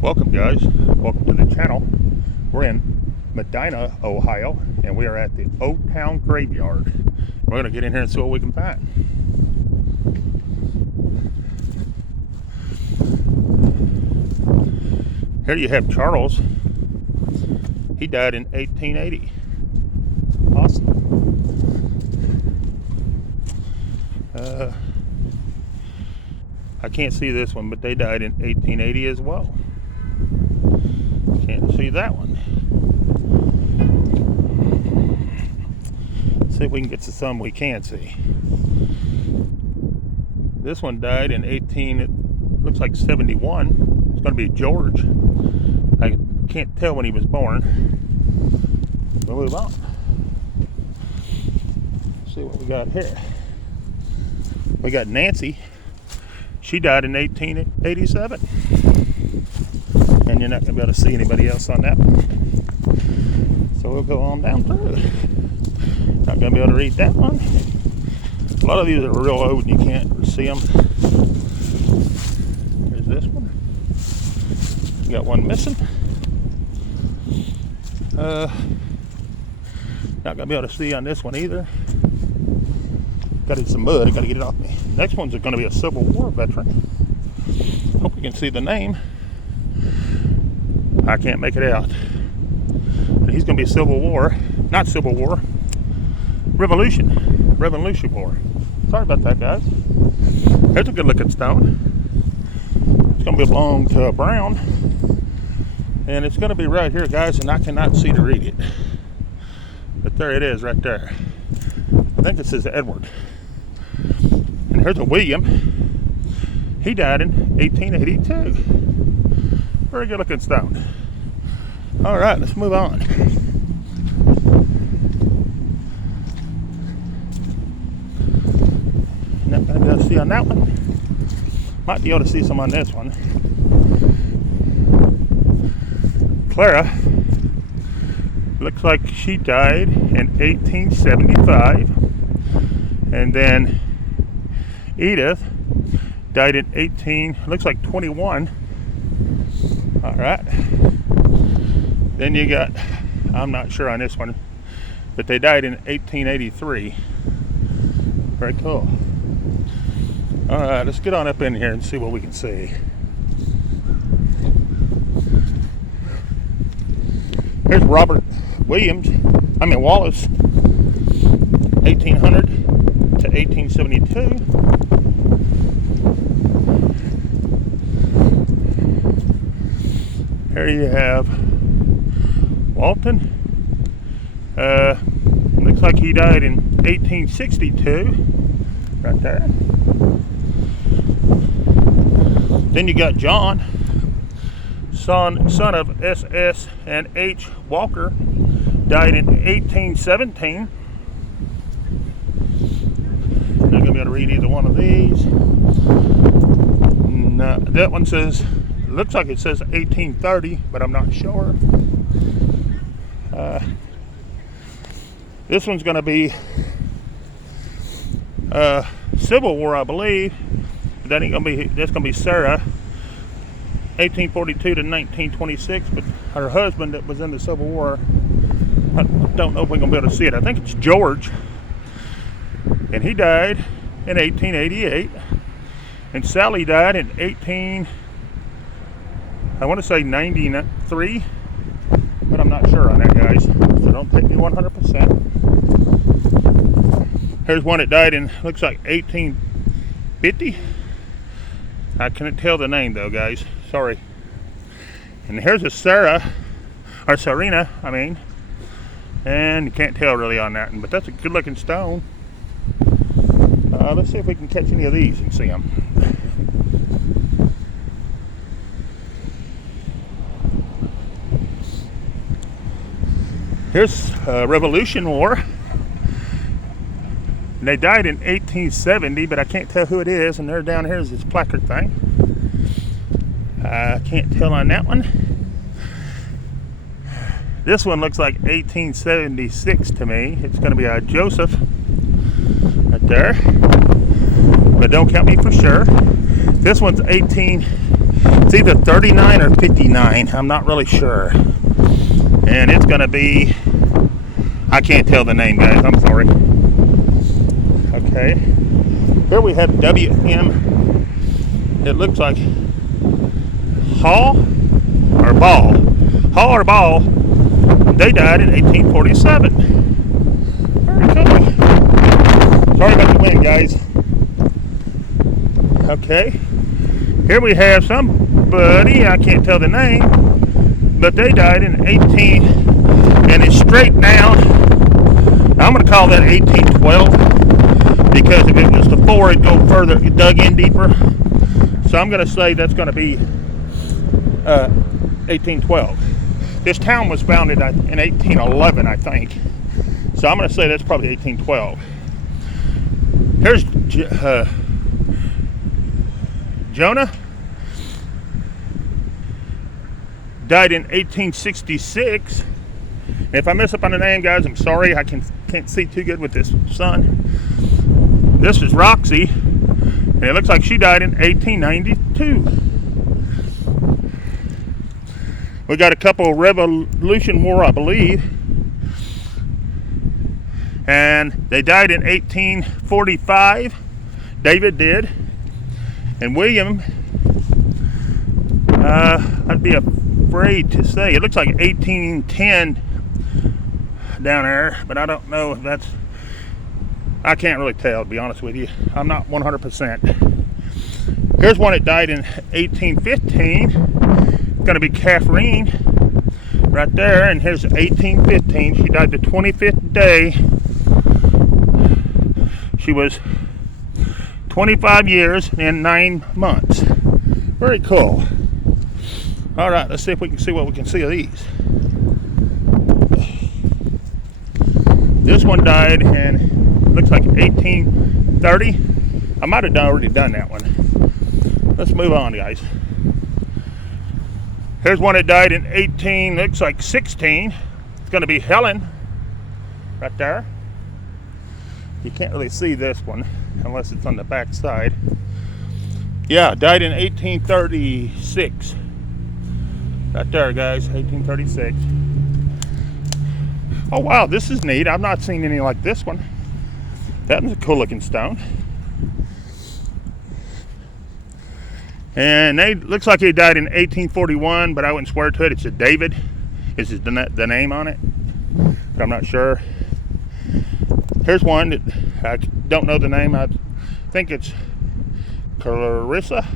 Welcome guys, welcome to the channel. We're in Medina, Ohio, and we are at the Old Town Graveyard. We're going to get in here and see what we can find. Here you have Charles. He died in 1880. Awesome. I can't see this one, but they died in 1880 as well. Can't see that one. Let's see if we can get to some we can see. This one died in it looks like 71. It's going to be George. I can't tell when he was born. We'll move on. Let's see what we got here. We got Nancy. She died in 1887. And you're not going to be able to see anybody else on that one. So we'll go on down through. Not going to be able to read that one. A lot of these are real old and you can't see them. There's this one. We got one missing. Not going to be able to see on this one either. Got in some mud. I got to get it off me. Next one's going to be a Civil War veteran. Hope you can see the name. I can't make it out. But he's going to be Civil War. Not Civil War. Revolution War. Sorry about that, guys. There's a good looking stone. It's going to belong to a Brown. And it's going to be right here, guys, and I cannot see to read it. But there it is right there. I think it says Edward. And here's a William. He died in 1882. Very good looking stone. All right, let's move on. Not going to be able to see on that one. Might be able to see some on this one. Clara. Looks like she died in 1875. And then Edith died in looks like 21. All right. Then you got, I'm not sure on this one, but they died in 1883. Very cool. All right, let's get on up in here and see what we can see. Here's Robert Wallace, 1800 to 1872. Here you have Walton. Looks like he died in 1862. Right there. Then you got John, son of S.S. and H. Walker, died in 1817. Not going to be able to read either one of these. No, that one says, looks like it says 1830, but I'm not sure. This one's going to be Civil War, I believe. That ain't going to be. That's going to be Sarah, 1842 to 1926. But her husband that was in the Civil War, I don't know if we're going to be able to see it. I think it's George, and he died in 1888. And Sally died in 93, but I'm not sure on that, guys. So don't take me 100%. Here's one that died in, looks like 1850. I couldn't tell the name though, guys. Sorry. And here's a Serena, and you can't tell really on that one, but that's a good looking stone. Let's see if we can catch any of these and see them. Here's Revolution War. And they died in 1870, but I can't tell who it is. And there down here is this placard thing. I can't tell on that one. This one looks like 1876 to me. It's going to be a Joseph right there. But don't count me for sure. This one's 18 It's either 39 or 59. I'm not really sure. And it's going to be, I can't tell the name, guys. I'm sorry. Okay. Here we have WM. It looks like Hall or Ball. Hall or Ball. They died in 1847. Very cool. Sorry about the wind, guys. Okay. Here we have somebody, I can't tell the name, but they died in 18, and it's straight down. I'm going to call that 1812, because if it was the 4, it'd go further, it dug in deeper. So I'm going to say that's going to be 1812. This town was founded in 1811, I think. So I'm going to say that's probably 1812. Here's Jonah. Died in 1866. If I mess up on the name, guys, I'm sorry. I can't see too good with this sun. This is Roxy, and it looks like she died in 1892. We got a couple Revolution War, I believe, and they died in 1845. David did, and William, I'd be afraid to say. It looks like 1810 down there, but I don't know if that's, I can't really tell, to be honest with you. I'm not 100%. Here's one that died in 1815. It's going to be Catherine right there, and here's 1815. She died the 25th day. She was 25 years and 9 months. Very cool. All right, let's see if we can see what we can see of these. This one died in, looks like 1830. I might have already done that one. Let's move on, guys. Here's one that died in 18, looks like 16. It's going to be Helen, right there. You can't really see this one unless it's on the back side. Yeah, died in 1836. Right there, guys, 1836. Oh, wow, this is neat. I've not seen any like this one. That was a cool looking stone. And they looks like he died in 1841, but I wouldn't swear to it. It's a David. This is the name on it, but I'm not sure. Here's one that I don't know the name. I think it's Clarissa.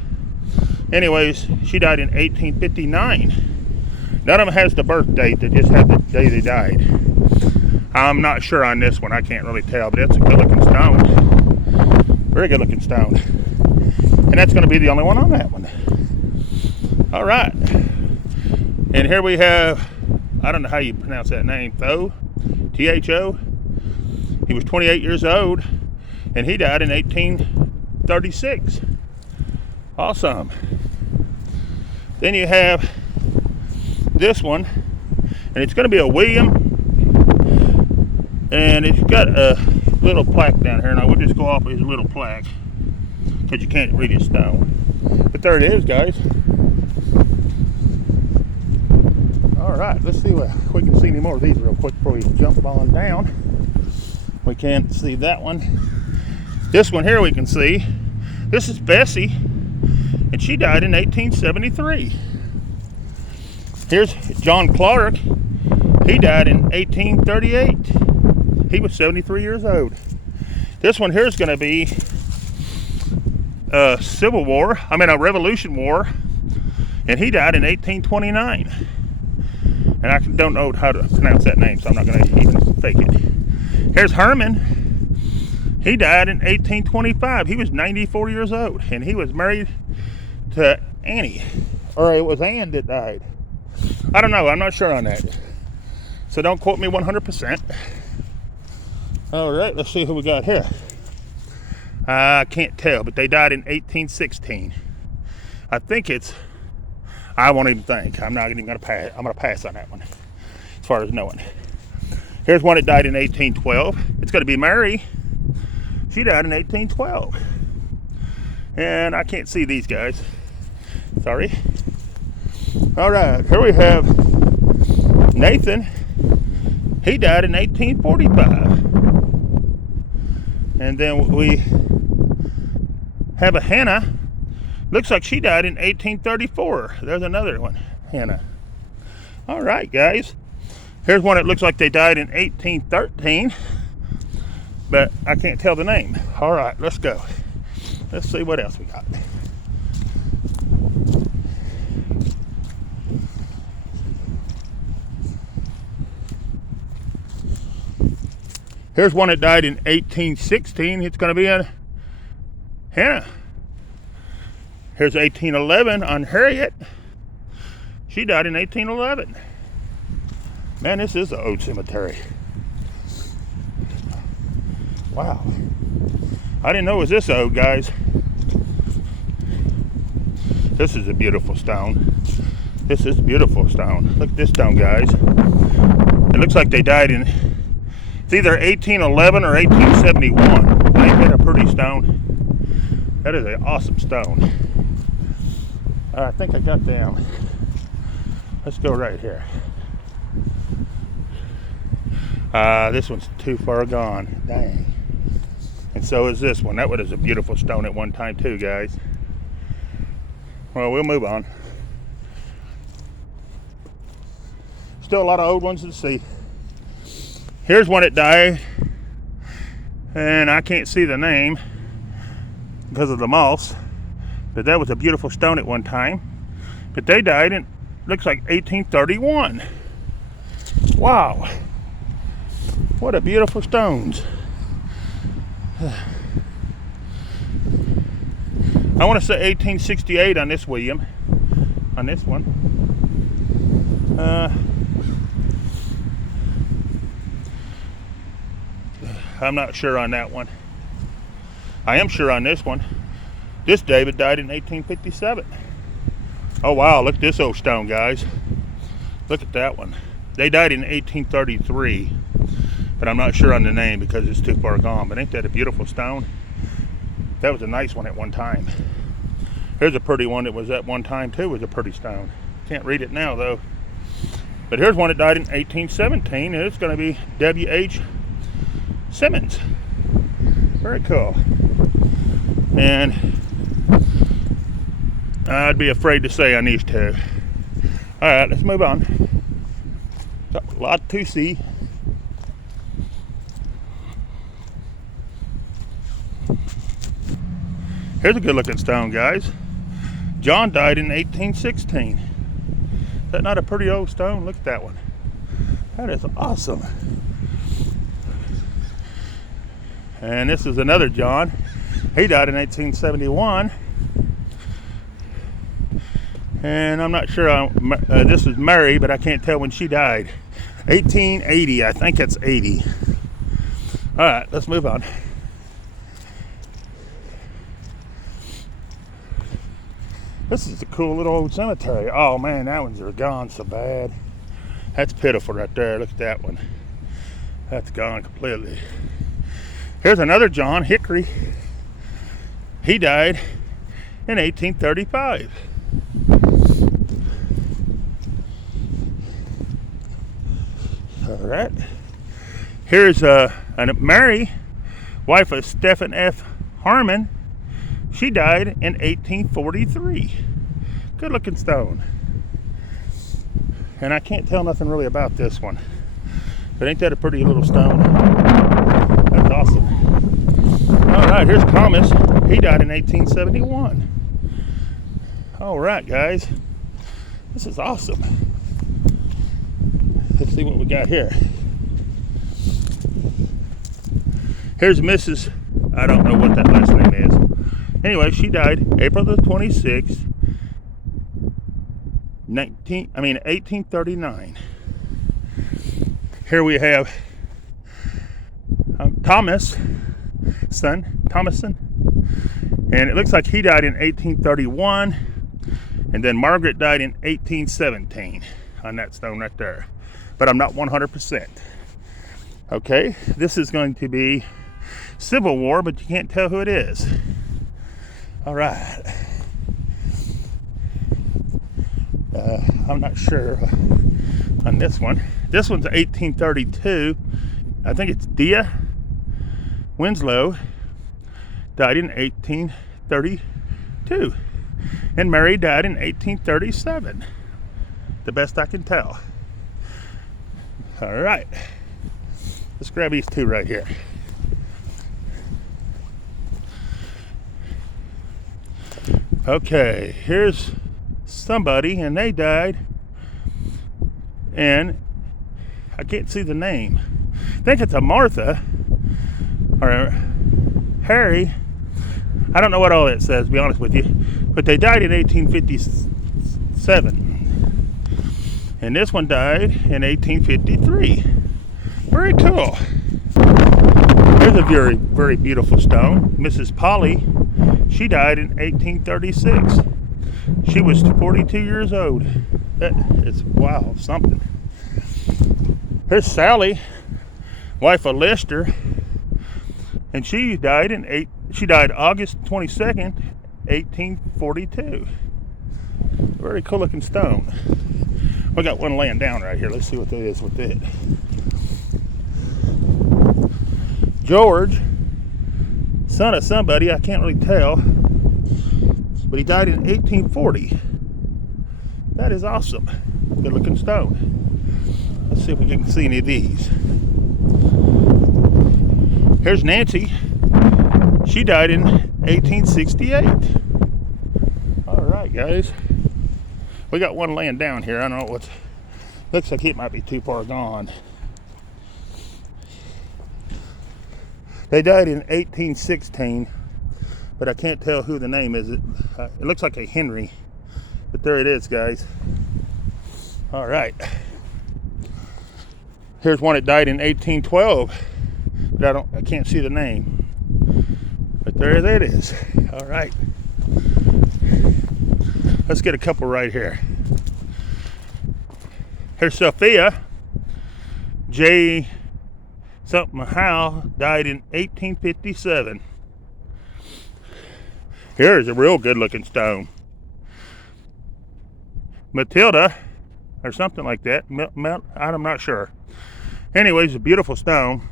Anyways, she died in 1859. None of them has the birth date. They just have the day they died. I'm not sure on this one. I can't really tell, but it's a good looking stone. Very good looking stone. And that's going to be the only one on that one. All right. And here we have, I don't know how you pronounce that name, Tho, T-H-O. He was 28 years old, and he died in 1836. Awesome. Then you have this one, and it's going to be a William, and it's got a little plaque down here, and I would just go off of his little plaque, because you can't read his stone. But there it is, guys. All right, let's see if we can see any more of these real quick before we jump on down. We can't see that one. This one here we can see. This is Bessie, and she died in 1873. Here's John Clark. He died in 1838. He was 73 years old. This one here is going to be a Revolution War, and he died in 1829. And I don't know how to pronounce that name, so I'm not going to even fake it. Here's Herman. He died in 1825. He was 94 years old, and he was married to Annie, or it was Anne that died. I don't know. I'm not sure on that, so don't quote me 100%. All right, let's see who we got here. I can't tell, but they died in 1816. I think it's, I won't even think. I'm not even going to pass. I'm going to pass on that one as far as knowing. Here's one that died in 1812. It's going to be Mary. She died in 1812. And I can't see these guys. Sorry. All right, here we have Nathan. He died in 1845. And then we have a Hannah. Looks like she died in 1834. There's another one, Hannah. All right, guys. Here's one that looks like they died in 1813, but I can't tell the name. All right, let's go. Let's see what else we got. Here's one that died in 1816. It's going to be a Hannah. Here's 1811 on Harriet. She died in 1811. Man, this is an old cemetery. Wow. I didn't know it was this old, guys. This is a beautiful stone. This is a beautiful stone. Look at this stone, guys. It looks like they died in, it's either 1811 or 1871. Ain't that a pretty stone? That is an awesome stone. I think I got down. Let's go right here. This one's too far gone. Dang. And so is this one. That one is a beautiful stone at one time too, guys. Well, we'll move on. Still a lot of old ones to see. Here's one that died, and I can't see the name because of the moss, but that was a beautiful stone at one time. But they died in, looks like 1831. Wow. What a beautiful stones. I want to say 1868 on this William, on this one. I'm not sure on that one. I am sure on this one. This David died in 1857. Oh wow, look at this old stone, guys. Look at that one. They died in 1833, but I'm not sure on the name because it's too far gone. But ain't that a beautiful stone? That was a nice one at one time. Here's a pretty one that was at one time too, was a pretty stone. Can't read it now though. But here's one that died in 1817, and it's going to be W.H. Simmons. Very cool. And I'd be afraid to say on these two. All right, let's move on. Got a lot to see. Here's a good looking stone, guys. John died in 1816. Is that not a pretty old stone? Look at that one. That is awesome. And this is another John. He died in 1871. And I'm not sure, this is Mary, but I can't tell when she died. 1880, I think it's 80. All right, let's move on. This is a cool little old cemetery. Oh man, that one's gone so bad. That's pitiful right there. Look at that one. That's gone completely. Here's another John Hickory. He died in 1835. All right. Here's Mary, wife of Stephen F. Harmon. She died in 1843. Good looking stone. And I can't tell nothing really about this one. But ain't that a pretty little stone? That's awesome. All right, here's Thomas. He died in 1871. All right, guys. This is awesome. Let's see what we got here. Here's Mrs. I don't know what that last name is. Anyway, she died April the 26th, 1839. Here we have Thomason, and it looks like he died in 1831, and then Margaret died in 1817 on that stone right there. But I'm not 100%. Okay, this is going to be Civil War, but you can't tell who it is. All right. I'm not sure on this one. This one's 1832. I think it's Dia Winslow. Died in 1832. And Mary died in 1837. The best I can tell. All right. Let's grab these two right here. Okay, here's somebody, and they died, and I can't see the name. I think it's a Martha or a Harry. I don't know what all that says, to be honest with you, but they died in 1857, and this one died in 1853. Very cool. Here's a very, very beautiful stone. Mrs. Polly, she died in 1836. She was 42 years old. That is, wow, something. Here's Sally, wife of Lister, and she died August 22nd, 1842. Very cool looking stone. We got one laying down right here. Let's see what that is with it. George, son of somebody, I can't really tell, but he died in 1840. That is awesome. Good looking stone. Let's see if we can see any of these. Here's Nancy. She died in 1868. All right, guys. We got one laying down here. I don't know what. Looks like it might be too far gone. They died in 1816, but I can't tell who the name is. It looks like a Henry, but there it is, guys. All right. Here's one that died in 1812, but I can't see the name. But there that is. All right. Let's get a couple right here. Here's Sophia J. something Howe, died in 1857. Here's a real good looking stone. Matilda, or something like that. I'm not sure. Anyways, a beautiful stone.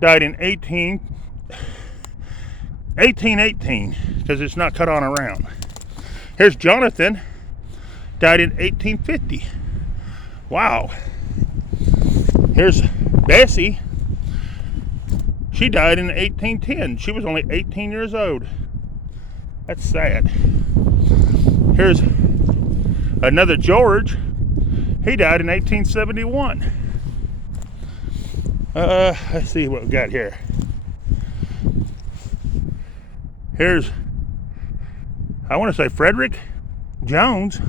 Died in 1818, because it's not cut on around. Here's Jonathan. Died in 1850. Wow. Here's Bessie. She died in 1810. She was only 18 years old. That's sad. Here's another George. He died in 1871. Let's see what we got here. Here's, I want to say Frederick Jones.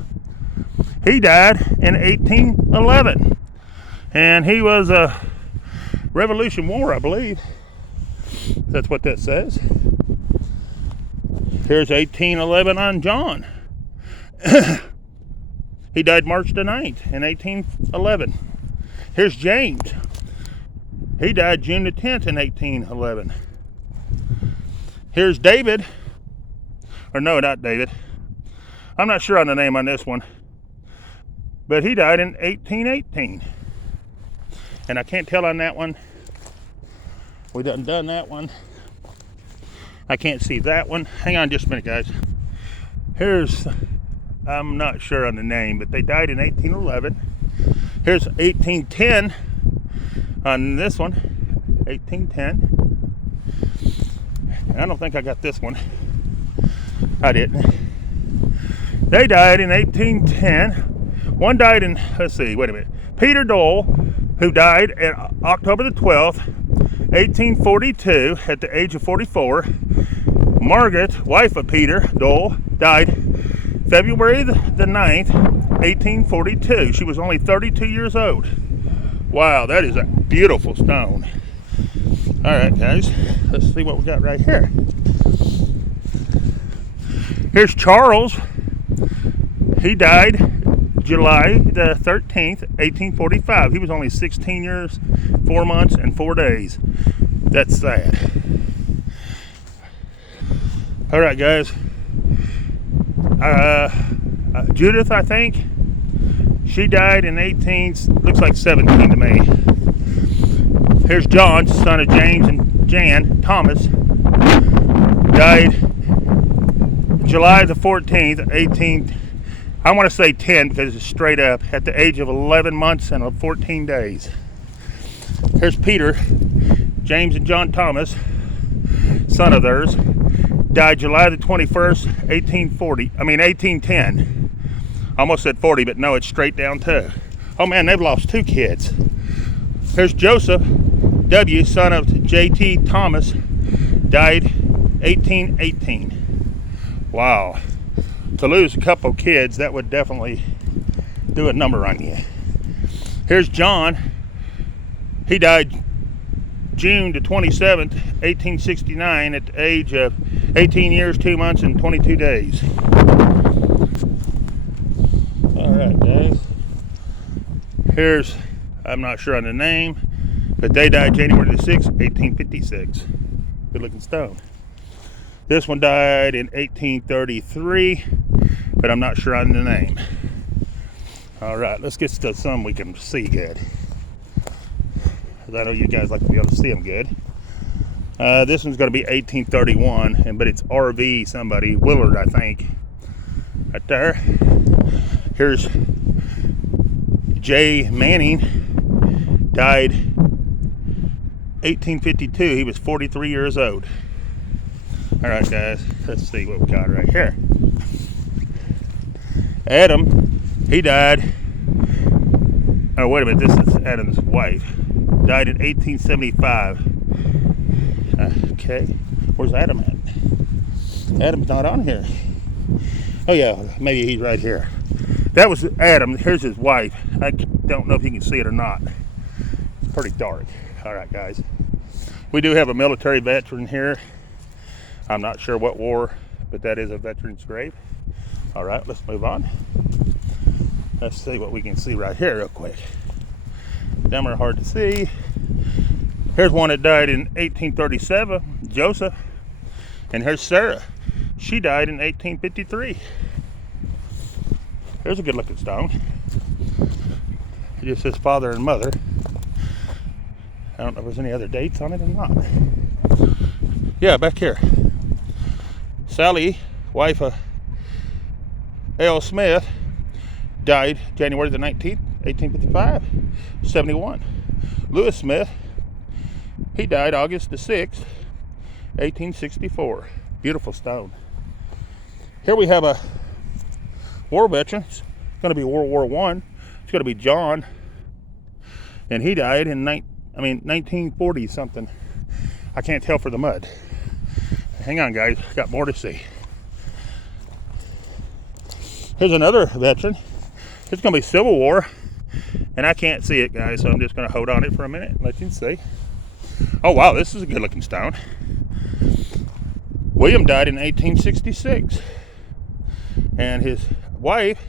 He died in 1811. And he was a Revolution War, I believe. That's what that says. Here's 1811 on John. He died March the 9th in 1811. Here's James. He died June the 10th in 1811. Here's David. Or no, not David. I'm not sure on the name on this one. But he died in 1818. And I can't tell on that one. We done that one. I can't see that one. Hang on just a minute, guys. Here's, I'm not sure on the name, but they died in 1811. Here's 1810 on this one. 1810. I don't think I got this one. I didn't. They died in 1810. One died in, let's see, wait a minute. Peter Dole, who died on October the 12th, 1842, at the age of 44. Margaret, wife of Peter Dole, died February the 9th, 1842. She was only 32 years old. Wow, that is a beautiful stone. All right, guys, let's see what we got right here. Here's Charles. He died July the 13th, 1845. He was only 16 years, 4 months, and 4 days. That's sad. All right, guys. Judith, I think. She died in 18, looks like 17 to me. Here's John, son of James and Jan Thomas. Died July the 14th, 18, I want to say 10 because it's straight up, at the age of 11 months and 14 days. Here's Peter, James and John Thomas, son of theirs. Died July the 21st, 1810. Almost said 40, but no, it's straight down too. Oh man, they've lost 2 kids. Here's Joseph W., son of J.T. Thomas. Died 1818. Wow. To lose a couple kids, that would definitely do a number on you. Here's John. He died June the 27th, 1869 at the age of 18 years, 2 months, and 22 days. Alright, guys. Here's, I'm not sure on the name, but they died January the 6th, 1856. Good looking stone. This one died in 1833, but I'm not sure on the name. Alright, let's get to some we can see good. I know you guys like to be able to see them good. This one's going to be 1831, but it's RV somebody, Willard, I think. Right there. Here's J. Manning. Died 1852. He was 43 years old. All right, guys. Let's see what we got right here. Adam. He died. Oh, wait a minute. This is Adam's wife. Died in 1875. Okay, where's Adam at? Adam's not on here. Oh yeah, maybe he's right here. That was Adam. Here's his wife. I don't know if you can see it or not. It's pretty dark. All right, guys. We do have a military veteran here. I'm not sure what war, but that is a veteran's grave. All right, let's move on. Let's see what we can see right here real quick. Them are hard to see. Here's one that died in 1837, Joseph. And here's Sarah. She died in 1853. There's a good looking stone. It just says father and mother. I don't know if there's any other dates on it or not. Yeah, back here. Sally, wife of L. Smith, died January the 19th, 1855, 71. Lewis Smith, he died August the 6th, 1864. Beautiful stone. Here we have a war veteran. It's going to be World War I. It's going to be John. And he died in 1940 something. I can't tell for the mud. Hang on, guys. Got more to see. Here's another veteran. It's going to be Civil War. And I can't see it, guys, so I'm just going to hold on it for a minute and let you see. Oh, wow, this is a good-looking stone. William died in 1866. And his wife,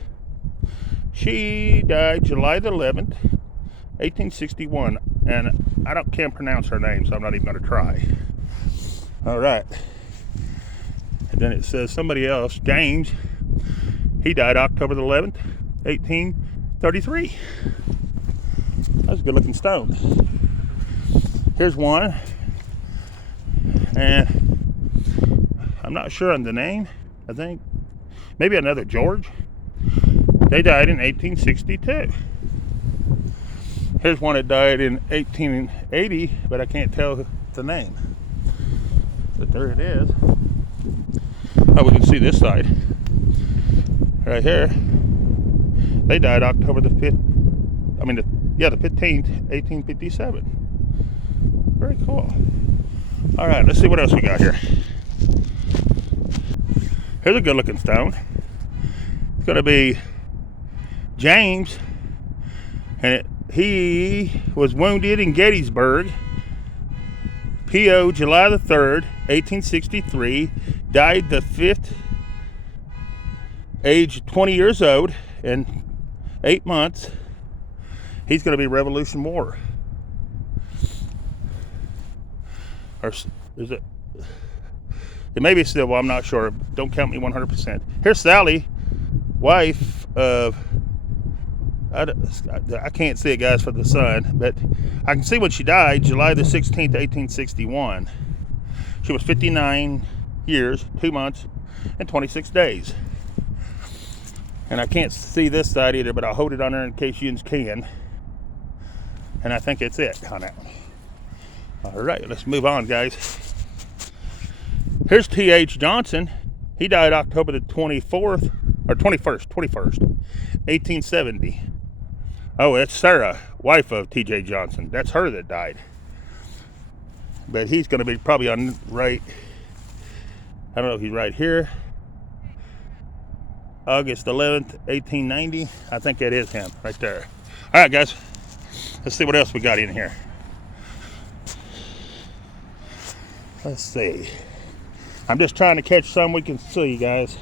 she died July the 11th, 1861. And I can't pronounce her name, so I'm not even going to try. All right. And then it says somebody else, James, he died October the 11th, 1833. That's a good looking stone. Here's one, and I'm not sure on the name. I think maybe another George. They died in 1862. Here's one that died in 1880, but I can't tell the name. But there it is. Oh, we can see this side right here. They died October the 5th. The 15th, 1857. Very cool. All right, let's see what else we got here. Here's a good looking stone. It's going to be James, and he was wounded in Gettysburg. P.O. July the 3rd, 1863. Died the 5th, age 20 years old, and 8 months. He's going to be Revolution War. Or is it? It may be still, well, I'm not sure. Don't count me 100%. Here's Sally, wife of I can't see it, guys, for the sun, but I can see when she died, July the 16th, 1861. She was 59 years, 2 months, and 26 days. And I can't see this side either, but I'll hold it on there in case you can. And I think it's it on that one. All right, let's move on, guys. Here's T.H. Johnson. He died October the 24th, or 21st, 1870. Oh, it's Sarah, wife of T.J. Johnson. That's her that died. But he's going to be probably on right, I don't know if he's right here. August 11th, 1890. I think that is him right there. All right, guys. Let's see what else we got in here. Let's see. I'm just trying to catch some we can see, guys.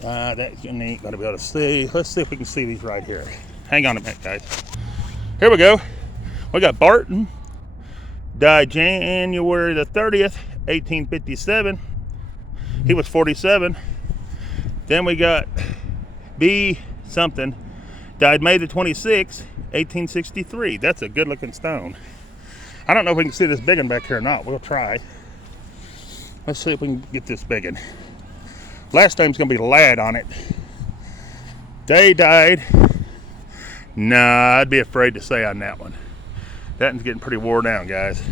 That you ain't going to be able to see. Let's see if we can see these right here. Hang on a minute, guys. Here we go. We got Barton. Died January the 30th, 1857. He was 47. Then we got B something. Died May the 26th, 1863. That's a good looking stone. I don't know if we can see this big one back here or not. We'll try. Let's see if we can get this big one. Last name's going to be Ladd on it. They died. Nah, I'd be afraid to say on that one. That one's getting pretty wore down, guys.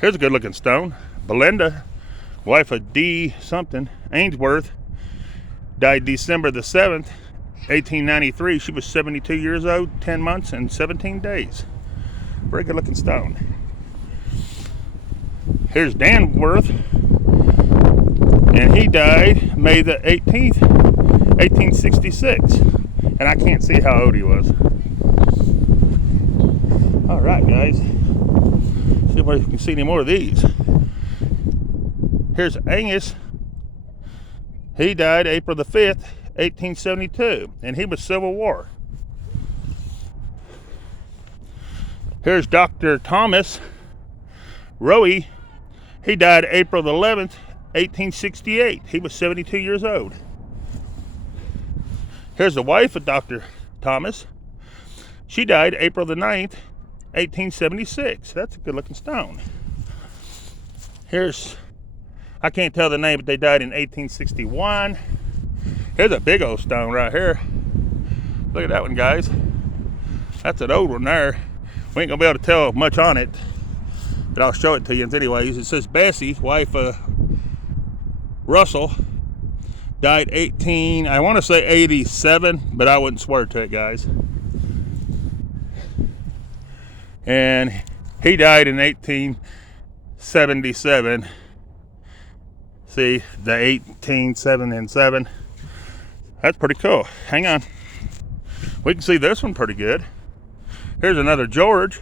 Here's a good looking stone. Belinda, wife of D something, Ainsworth, died December the 7th, 1893. She was 72 years old, 10 months, and 17 days. Very good looking stone. Here's Danworth, and he died May the 18th, 1866. And I can't see how old he was. All right, guys. See if we can see any more of these. Here's Angus. He died April the 5th, 1872, and he was Civil War. Here's Dr. Thomas Rowe. He died April the 11th, 1868. He was 72 years old. Here's the wife of Dr. Thomas. She died April the 9th, 1876. That's a good looking stone. Here's, I can't tell the name, but they died in 1861. Here's a big old stone right here. Look at that one, guys. That's an old one there. We ain't gonna be able to tell much on it, but I'll show it to you anyways. It says Bessie, wife of Russell, died I want to say 87, but I wouldn't swear to it, guys. And he died in 1877. See, the 1877. That's pretty cool. Hang on. We can see this one pretty good. Here's another George.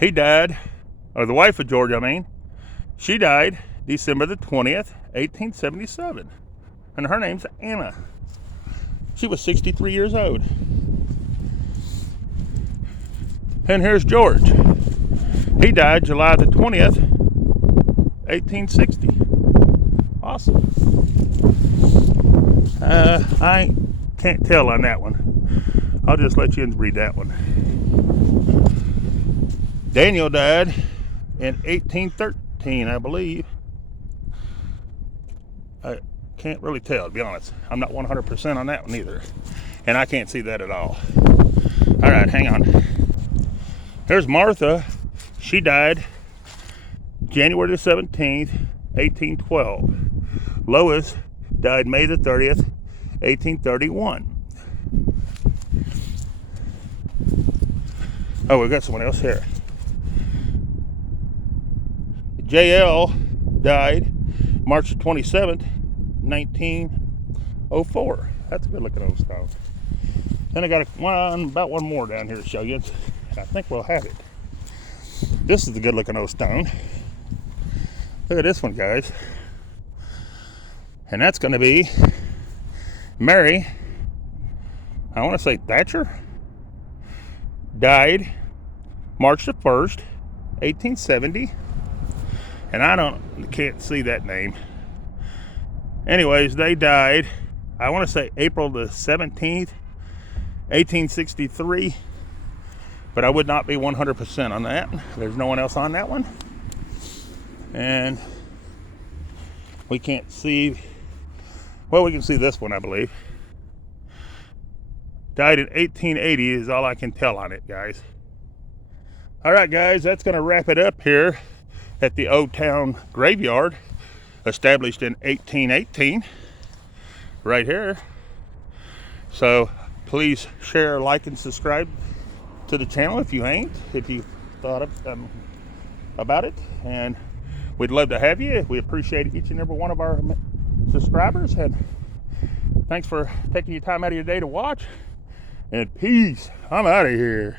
He died, or the wife of George, I mean. She died December the 20th, 1877. And her name's Anna. She was 63 years old. And here's George. He died July the 20th, 1860. Awesome. I can't tell on that one. I'll just let you read that one. Daniel died in 1813, I believe. I can't really tell, to be honest. I'm not 100% on that one either. And I can't see that at all. All right, hang on. There's Martha. She died January the 17th, 1812. Lois died May the 30th, 1831. Oh, we got someone else here. JL died March the 27th, 1904. That's a good looking old stone. Then I got about one more down here to show you. And I think we'll have it. This is a good looking old stone. Look at this one, guys. And that's going to be Mary, I want to say Thatcher, died March the 1st, 1870. And I can't see that name. Anyways, they died, I want to say April the 17th, 1863, but I would not be 100% on that. There's no one else on that one. And we can't see, well, we can see this one, I believe. Died in 1880 is all I can tell on it, guys. All right, guys, that's going to wrap it up here at the Old Town Graveyard, established in 1818, right here. So please share, like, and subscribe to the channel if you ain't, if you thought of, about it. And we'd love to have you. We appreciate each and every one of our subscribers. And thanks for taking your time out of your day to watch. And peace. I'm out of here.